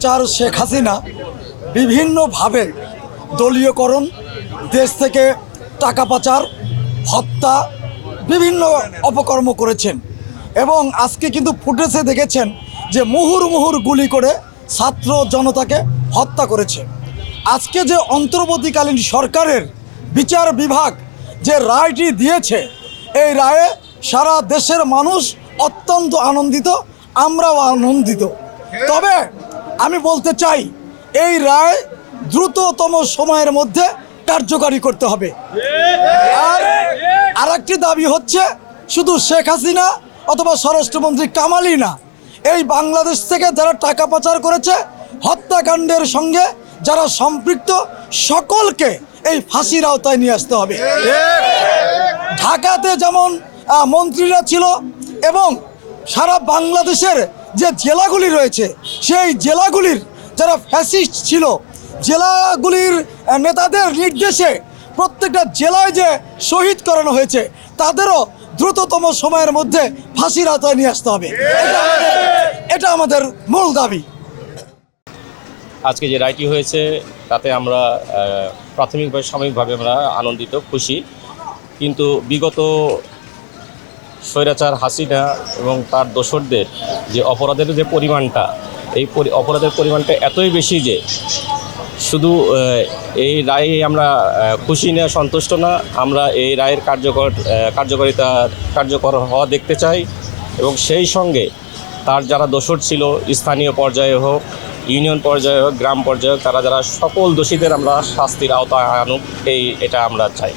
স্বৈরাচার শেখ হাসিনা বিভিন্নভাবে দলীয়করণ, দেশ থেকে টাকা পাচার, হত্যা, বিভিন্ন অপকর্ম করেছেন। এবং আজকে কিন্তু ফুটেজে দেখেছেন যে মুহুর্মুহুর গুলি করে ছাত্র জনতাকে হত্যা করেছে। আজকে যে অন্তর্বর্তীকালীন সরকারের বিচার বিভাগ যে রায়টি দিয়েছে, এই রায়ে সারা দেশের মানুষ অত্যন্ত আনন্দিত, আমরাও আনন্দিত। তবে আমি বলতে চাই, এই রায় দ্রুততম সময়ের মধ্যে কার্যকারী করতে হবে। আর একটি দাবি হচ্ছে, শুধু শেখ হাসিনা অথবা স্বরাষ্ট্রমন্ত্রী কামালই না, এই বাংলাদেশ থেকে যারা টাকা পাচার করেছে, হত্যাকাণ্ডের সঙ্গে যারা সম্পৃক্ত, সকলকে এই ফাঁসির আওতায় নিয়ে আসতে হবে। ঢাকাতে যেমন মন্ত্রীরা ছিল এবং সারা বাংলাদেশের যে জেলাগুলি রয়েছে, সেই জেলাগুলির যারা ফ্যাসিস্ট ছিল, জেলাগুলির নেতাদের নির্দেশে প্রত্যেকটা জেলায় যে শহীদ করানো হয়েছে, তাদেরও দ্রুততম সময়ের মধ্যে ফাঁসির আওতায় নিয়ে আসতে হবে। এটা আমাদের মূল দাবি। আজকে যে রায়টি হয়েছে তাতে আমরা প্রাথমিকভাবে সাময়িকভাবে আমরা আনন্দিত, খুশি। কিন্তু বিগত স্বৈরাচার হাসিনা এবং তার দোসরদের যে অপরাধের যে পরিমাণটা, এই অপরাধের পরিমাণটা এতই বেশি যে শুধু এই রায়ে আমরা খুশি না, সন্তুষ্ট না। আমরা এই রায়ের কার্যকর হওয়া দেখতে চাই এবং সেই সঙ্গে তার যারা দোষর ছিল, স্থানীয় পর্যায়ে হোক, ইউনিয়ন পর্যায়ে হোক, গ্রাম পর্যায়ে হোক, তারা যারা সকল দোষীদের আমরা শাস্তির আওতায় আনুক, এটা আমরা চাই।